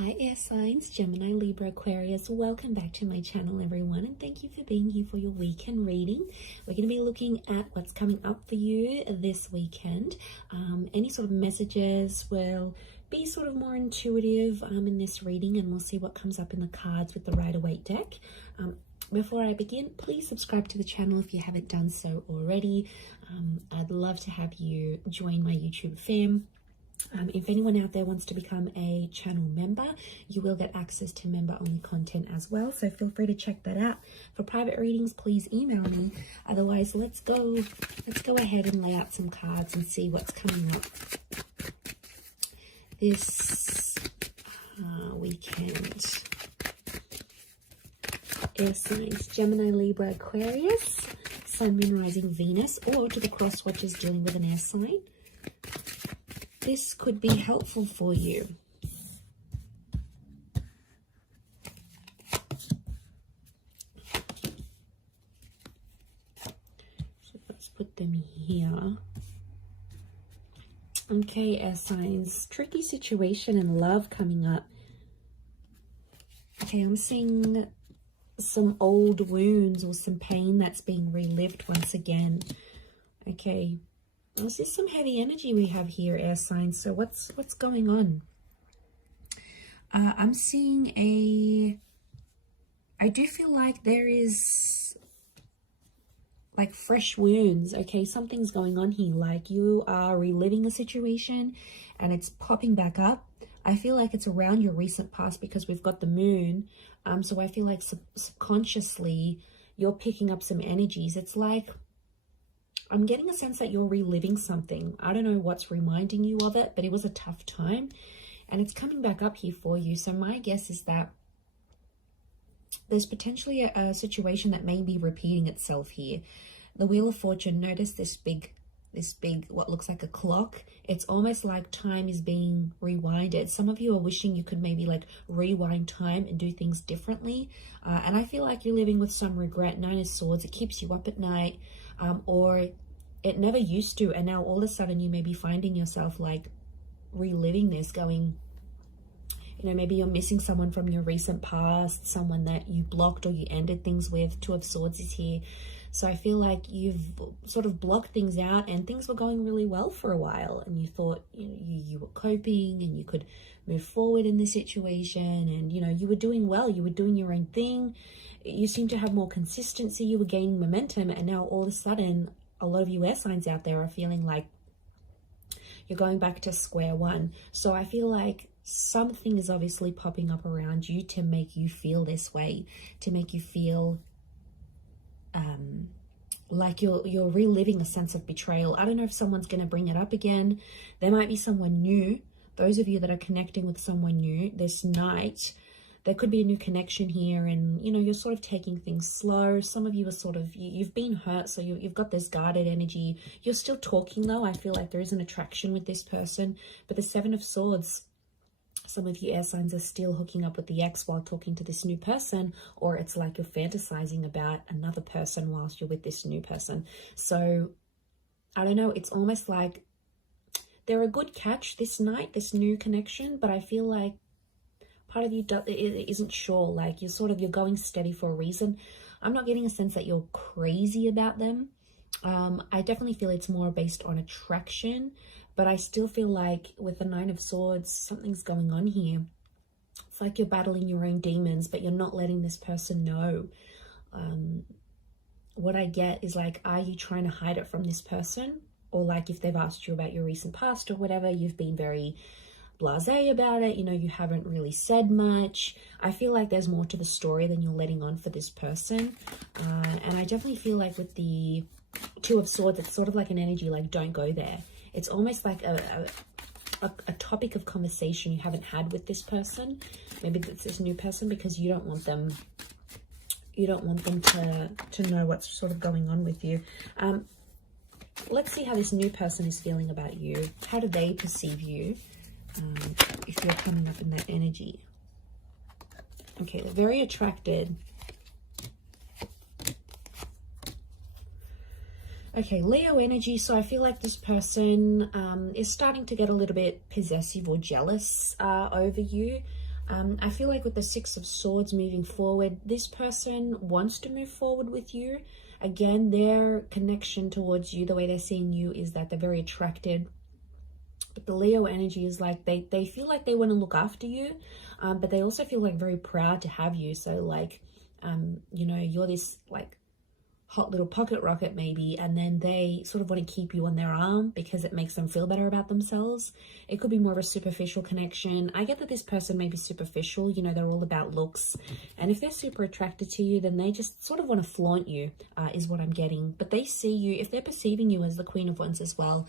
Hi air signs, Gemini, Libra, Aquarius. Welcome back to my channel, everyone, and thank you for being here for your weekend reading. We're going to be looking at what's coming up for you this weekend. Any sort of messages will be sort of more intuitive in this reading, and we'll see what comes up in the cards with the Rider-Waite deck. Before I begin, please subscribe to the channel if you haven't done so already. I'd love to have you join my YouTube fam. If anyone out there wants to become a channel member, you will get access to member-only content as well. So feel free to check that out. For private readings, please email me. Otherwise, let's go ahead and lay out some cards and see what's coming up this weekend. Air signs, Gemini, Libra, Aquarius, Sun, Moon, Rising, Venus, or to the cross watchers dealing with an air sign. This could be helpful for you. So let's put them here. Okay, air signs, tricky situation and love coming up. Okay, I'm seeing some old wounds or some pain that's being relived once again. Okay. This is some heavy energy we have here, air signs. So what's going on? I'm seeing I do feel like there is like fresh wounds. Okay, something's going on here. Like you are reliving a situation and it's popping back up. I feel like it's around your recent past because we've got the moon. So I feel like subconsciously you're picking up some energies. It's like I'm getting a sense that you're reliving something. I don't know what's reminding you of it, but it was a tough time and it's coming back up here for you. So my guess is that there's potentially a situation that may be repeating itself here. The Wheel of Fortune, notice this big, what looks like a clock. It's almost like time is being rewinded. Some of you are wishing you could maybe like rewind time and do things differently. And I feel like you're living with some regret. Nine of Swords, it keeps you up at night. Or it never used to, and now all of a sudden you may be finding yourself like reliving this, going, you know, maybe you're missing someone from your recent past, someone that you blocked or you ended things with. Two of Swords is here. So I feel like you've sort of blocked things out and things were going really well for a while and you thought you were coping and you could move forward in this situation and, you know, you were doing well, you were doing your own thing. You seem to have more consistency, you were gaining momentum, and now all of a sudden a lot of you air signs out there are feeling like you're going back to square one. So I feel like something is obviously popping up around you to make you feel this way, to make you feel like you're reliving a sense of betrayal. I don't know if someone's going to bring it up again. There might be someone new. Those of you that are connecting with someone new this night, there could be a new connection here, and you know, you're sort of taking things slow. Some of you are sort of, you've been hurt, so you've got this guarded energy. You're still talking though. I feel like there is an attraction with this person, but the Seven of Swords, some of you air signs are still hooking up with the ex while talking to this new person, or it's like you're fantasizing about another person whilst you're with this new person. So I don't know, it's almost like they're a good catch this night, this new connection, but I feel like part of you isn't sure, like you're going steady for a reason. I'm not getting a sense that you're crazy about them. I definitely feel it's more based on attraction, but I still feel like with the Nine of Swords, something's going on here. It's like you're battling your own demons, but you're not letting this person know. What I get is like, are you trying to hide it from this person? Or like if they've asked you about your recent past or whatever, you've been very blasé about it, you know, you haven't really said much. I feel like there's more to the story than you're letting on for this person. And I definitely feel like with the Two of Swords, it's sort of like an energy like, don't go there. It's almost like a topic of conversation you haven't had with this person. Maybe it's this new person, because you don't want them to know what's sort of going on with you. Let's see how this new person is feeling about you. How do they perceive you? If you're coming up in that energy. Okay, they're very attracted. Okay, Leo energy. So I feel like this person is starting to get a little bit possessive or jealous over you. I feel like with the Six of Swords moving forward, this person wants to move forward with you. Again, their connection towards you, the way they're seeing you, is that they're very attracted. But the Leo energy is like they feel like they want to look after you, but they also feel like very proud to have you. So like, you know, you're this like hot little pocket rocket maybe, and then they sort of want to keep you on their arm because it makes them feel better about themselves. It could be more of a superficial connection. I get that this person may be superficial, you know, they're all about looks, and if they're super attracted to you, then they just sort of want to flaunt you, is what I'm getting. But they see you, if they're perceiving you as the Queen of Wands as well,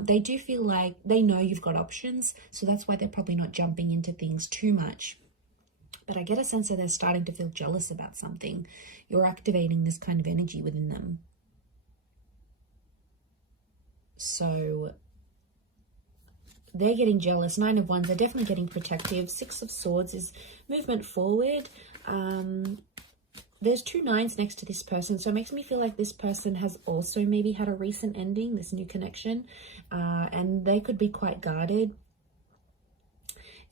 they do feel like they know you've got options, so that's why they're probably not jumping into things too much. But I get a sense that they're starting to feel jealous about something. You're activating this kind of energy within them. So they're getting jealous. Nine of Wands, they're definitely getting protective. Six of Swords is movement forward. There's two nines next to this person, so it makes me feel like this person has also maybe had a recent ending, this new connection, and they could be quite guarded.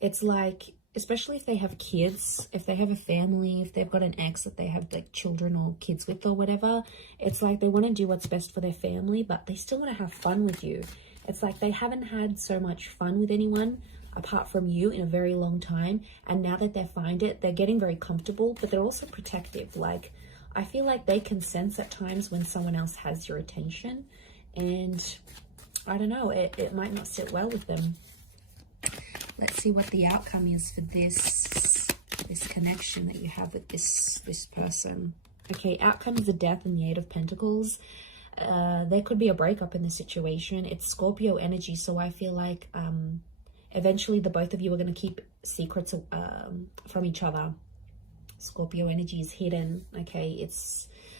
It's like, especially if they have kids, if they have a family, if they've got an ex that they have like children or kids with or whatever, it's like they want to do what's best for their family, but they still want to have fun with you. It's like they haven't had so much fun with anyone apart from you in a very long time, and now that they find it, they're getting very comfortable, but they're also protective. Like, I feel like they can sense at times when someone else has your attention, and I don't know, it might not sit well with them. Let's see what the outcome is for this connection that you have with this person. Okay, outcome is the Death and the Eight of Pentacles. There could be a breakup in the situation. It's Scorpio energy, so I feel like eventually the both of you are going to keep secrets from each other. Scorpio energy is hidden. Okay,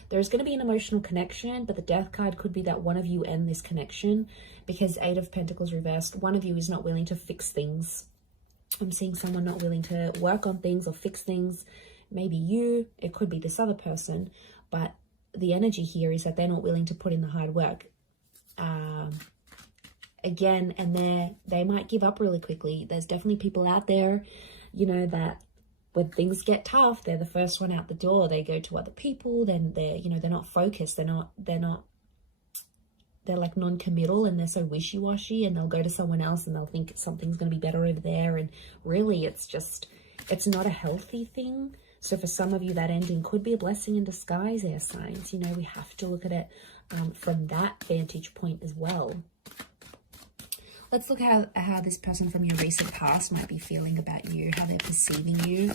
there's going to be an emotional connection, but the Death card could be that one of you end this connection, because Eight of Pentacles reversed, one of you is not willing to fix things. I'm seeing someone not willing to work on things or fix things. Maybe you, it could be this other person, but the energy here is that they're not willing to put in the hard work. Again, and they might give up really quickly. There's definitely people out there, you know, that when things get tough, they're the first one out the door. They go to other people, then they're not focused. They're like non-committal, and they're so wishy-washy, and they'll go to someone else and they'll think something's going to be better over there. And really it's not a healthy thing. So for some of you, that ending could be a blessing in disguise, air signs. You know, we have to look at it from that vantage point as well. Let's look at how this person from your recent past might be feeling about you, how they're perceiving you.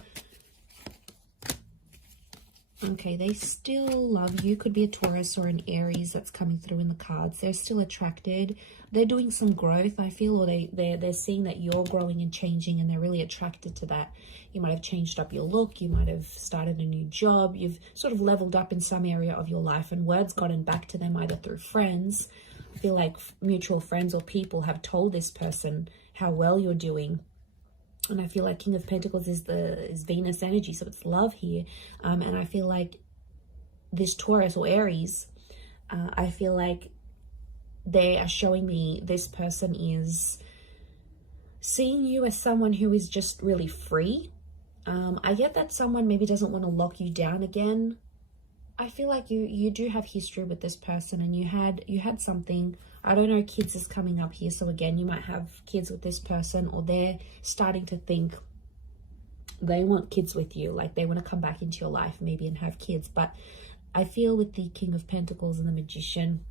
Okay, they still love you. Could be a Taurus or an Aries that's coming through in the cards. They're still attracted. They're doing some growth, I feel, or they're seeing that you're growing and changing, and they're really attracted to that. You might have changed up your look. You might have started a new job. You've sort of leveled up in some area of your life, and word's gotten back to them either through friends. I feel like mutual friends or people have told this person how well you're doing. And I feel like King of Pentacles is Venus energy, so it's love here. And I feel like this Taurus or Aries, I feel like they are showing me this person is seeing you as someone who is just really free. I get that someone maybe doesn't want to lock you down again. I feel like you do have history with this person, and you had something. I don't know, kids is coming up here, so again, you might have kids with this person, or they're starting to think they want kids with you, like they want to come back into your life maybe and have kids. But I feel with the King of Pentacles and the Magician,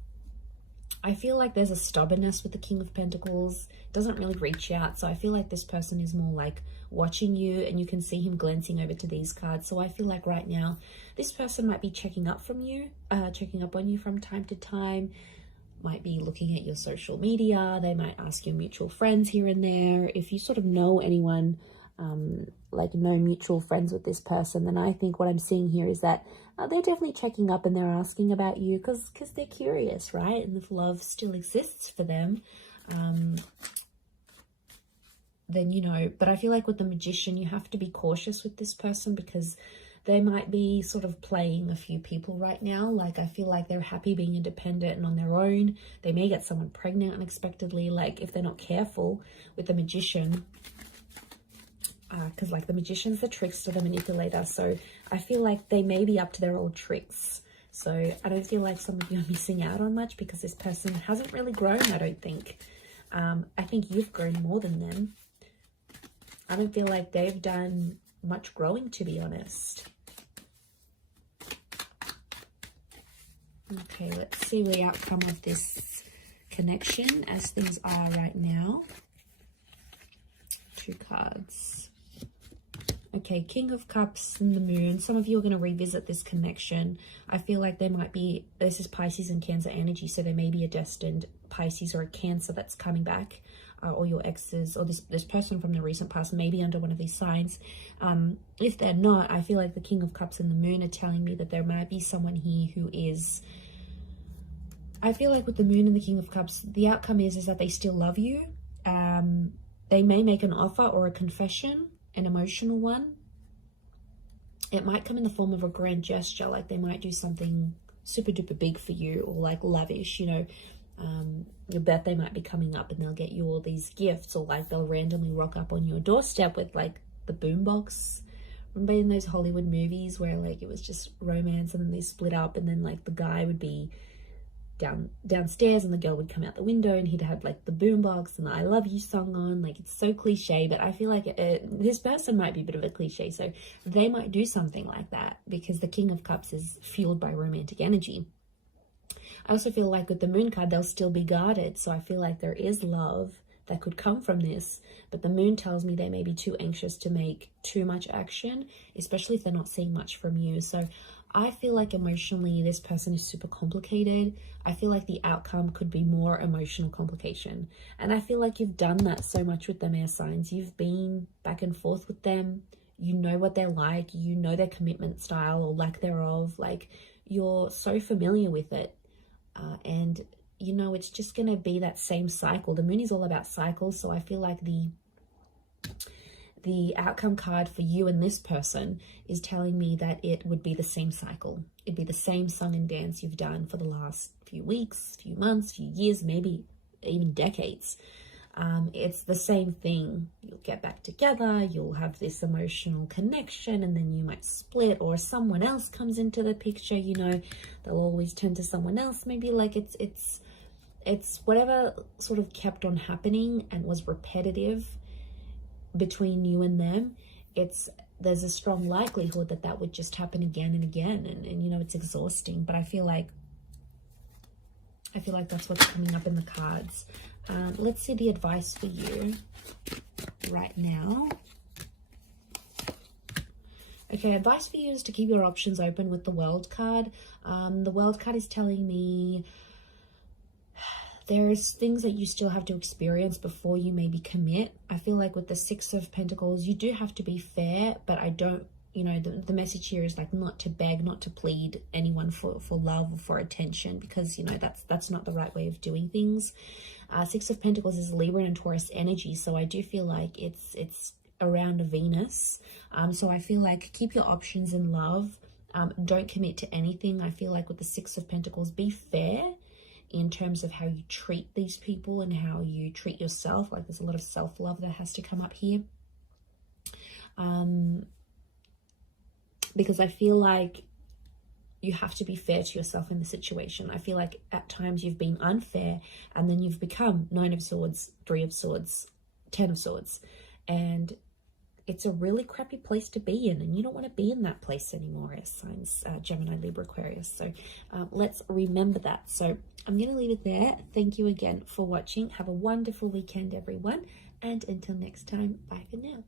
I feel like there's a stubbornness with the King of Pentacles. It doesn't really reach out, so I feel like this person is more like watching you, and you can see him glancing over to these cards. So I feel like right now this person might be checking up on you from time to time, might be looking at your social media. They might ask your mutual friends here and there. If you sort of know anyone, like no mutual friends with this person, then I think what I'm seeing here is that they're definitely checking up, and they're asking about you because they're curious, right? And if love still exists for them, then, you know, but I feel like with the Magician, you have to be cautious with this person because they might be sort of playing a few people right now. Like, I feel like they're happy being independent and on their own. They may get someone pregnant unexpectedly. Like, if they're not careful with the Magician, because like the magician's the trickster, the manipulator. So I feel like they may be up to their old tricks. So I don't feel like some of you are missing out on much because this person hasn't really grown, I don't think. I think you've grown more than them. I don't feel like they've done much growing, to be honest. Okay, let's see the outcome of this connection as things are right now. 2 cards. Okay, King of Cups and the Moon. Some of you are going to revisit this connection. I feel like there might be, this is Pisces and Cancer energy, so there may be a destined Pisces or a Cancer that's coming back, or your exes, or this person from the recent past may be under one of these signs. If they're not, I feel like the King of Cups and the Moon are telling me that there might be someone here who is, I feel like with the Moon and the King of Cups, the outcome is that they still love you. They may make an offer or a confession, an emotional one. It might come in the form of a grand gesture, like they might do something super duper big for you, or like lavish, you know. Your birthday might be coming up and they'll get you all these gifts, or like they'll randomly rock up on your doorstep with like the boombox. Remember in those Hollywood movies where like it was just romance and then they split up, and then like the guy would be downstairs and the girl would come out the window and he'd have like the boombox and the I love you song on. Like, it's so cliche, but I feel like this person might be a bit of a cliche, so they might do something like that because the King of Cups is fueled by romantic energy. I also feel like with the Moon card, they'll still be guarded, so I feel like there is love that could come from this, but the Moon tells me they may be too anxious to make too much action, especially if they're not seeing much from you. So I feel like emotionally this person is super complicated. I feel like the outcome could be more emotional complication, and I feel like you've done that so much with them, air signs. You've been back and forth with them. You know what they're like, you know their commitment style or lack thereof. Like, you're so familiar with it, and you know it's just going to be that same cycle. The Moon is all about cycles, so I feel like the outcome card for you and this person is telling me that it would be the same cycle. It'd be the same song and dance you've done for the last few weeks, few months, few years, maybe even decades. It's the same thing. You'll get back together, you'll have this emotional connection, and then you might split, or someone else comes into the picture. You know, they'll always turn to someone else. Maybe like it's whatever sort of kept on happening and was repetitive between you and them. There's a strong likelihood that that would just happen again and again, and you know, it's exhausting. But I feel like that's what's coming up in the cards. Let's see the advice for you right now. Okay, advice for you is to keep your options open with the World card. The World card is telling me there's things that you still have to experience before you maybe commit. I feel like with the Six of Pentacles, you do have to be fair, but I don't, you know, the message here is like not to beg, not to plead anyone for love or for attention, because, you know, that's not the right way of doing things. Six of Pentacles is Libra and Taurus energy, so I do feel like it's around a Venus. So I feel like keep your options in love. Don't commit to anything. I feel like with the Six of Pentacles, be fair in terms of how you treat these people and how you treat yourself. Like, there's a lot of self-love that has to come up here. Because I feel like you have to be fair to yourself in the situation. I feel like at times you've been unfair, and then you've become Nine of Swords, Three of Swords, Ten of Swords, and it's a really crappy place to be in, and you don't want to be in that place anymore, as signs Gemini, Libra, Aquarius. So let's remember that. So I'm going to leave it there. Thank you again for watching. Have a wonderful weekend, everyone, and until next time, bye for now.